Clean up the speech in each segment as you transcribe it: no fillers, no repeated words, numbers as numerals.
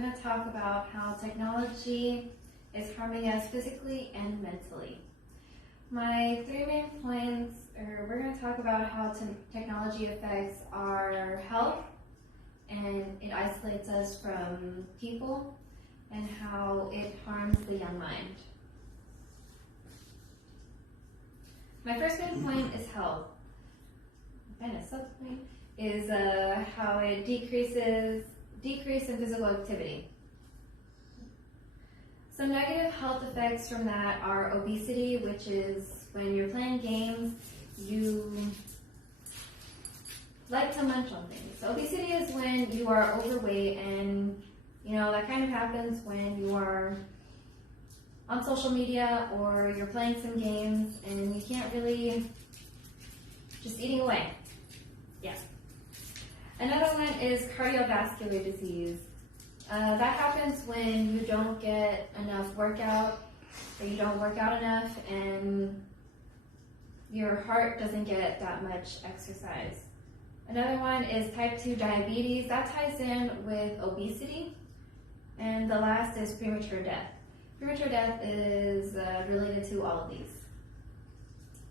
going to talk about how technology is harming us physically and mentally. My three main points are we're going to talk about how technology affects our health and it isolates us from people, and how it harms the young mind. My first main point is health. And a sub-point is how it decrease in physical activity. Some negative health effects from that are obesity, which is when you're playing games, you like to munch on things. So obesity is when you are overweight, and that kind of happens when you are on social media or you're playing some games and you can't really, just eating away. Yeah. Another one is cardiovascular disease. That happens when you don't get enough workout, or you don't work out enough, and your heart doesn't get that much exercise. Another one is type 2 diabetes. That ties in with obesity. And the last is premature death. Premature death is related to all of these.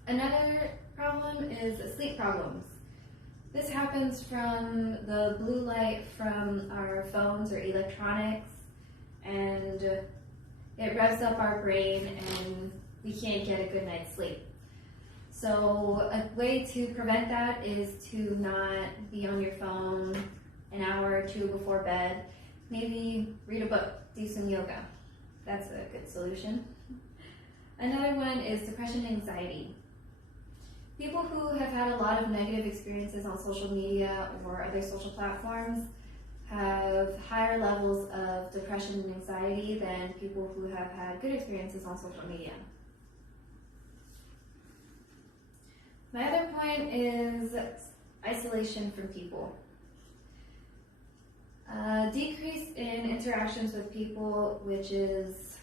Another problem is sleep problems. This happens from the blue light from our phones or electronics, and it revs up our brain and we can't get a good night's sleep. So a way to prevent that is to not be on your phone an hour or two before bed. Maybe read a book, do some yoga. That's a good solution. Another one is depression and anxiety. People who have had a lot of negative experiences on social media or other social platforms have higher levels of depression and anxiety than people who have had good experiences on social media. My other point is isolation from people. Decrease in interactions with people, which is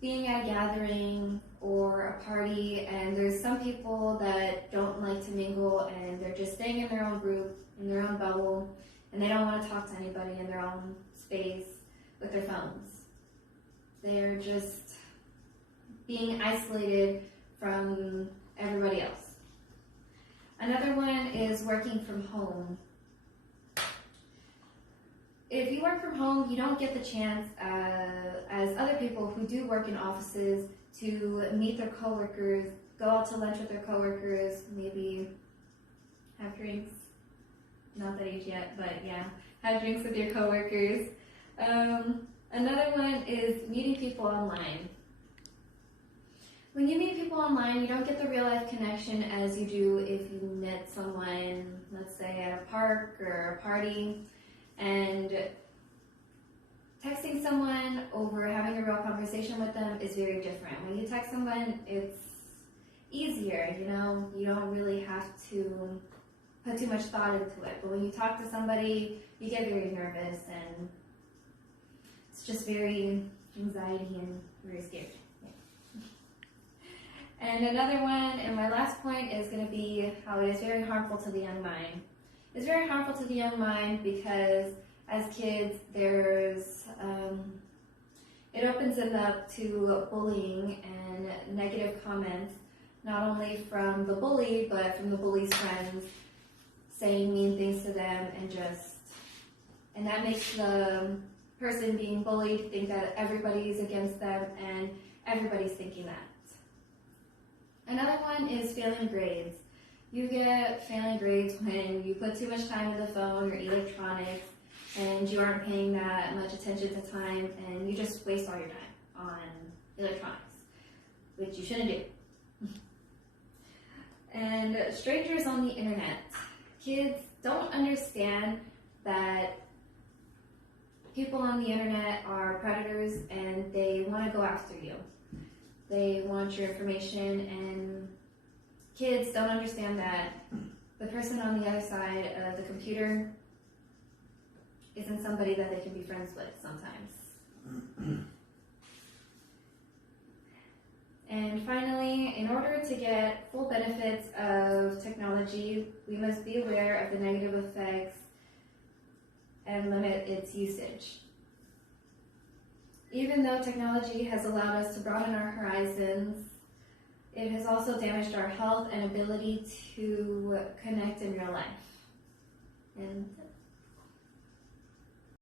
being at a gathering or a party, and there's some people that don't like to mingle and they're just staying in their own group, in their own bubble, and they don't want to talk to anybody in their own space with their phones. They're just being isolated from everybody else. Another one is working from home. If you work from home, you don't get the chance, as other people who do work in offices, to meet their coworkers, go out to lunch with their coworkers, maybe have drinks. Not that age yet, but yeah, have drinks with your coworkers. Another one is meeting people online. When you meet people online, you don't get the real life connection as you do if you met someone, let's say at a park or a party. And texting someone over having a real conversation with them is very different. When you text someone, it's easier, you don't really have to put too much thought into it. But when you talk to somebody, you get very nervous, and it's just very anxiety and very scared. Yeah. And another one, and my last point, is going to be how it is very harmful to the young mind. It's very harmful to the young mind because as kids, it opens them up to bullying and negative comments, not only from the bully, but from the bully's friends, saying mean things to them, and that makes the person being bullied think that everybody's against them and everybody's thinking that. Another one is failing grades. You get failing grades when you put too much time in the phone or electronics and you aren't paying that much attention to time, and you just waste all your time on electronics, which you shouldn't do. And strangers on the internet. Kids don't understand that people on the internet are predators and they want to go after you. They want your information, and kids don't understand that the person on the other side of the computer isn't somebody that they can be friends with sometimes. And finally, in order to get full benefits of technology, we must be aware of the negative effects and limit its usage. Even though technology has allowed us to broaden our horizons, it has also damaged our health and ability to connect in real life. And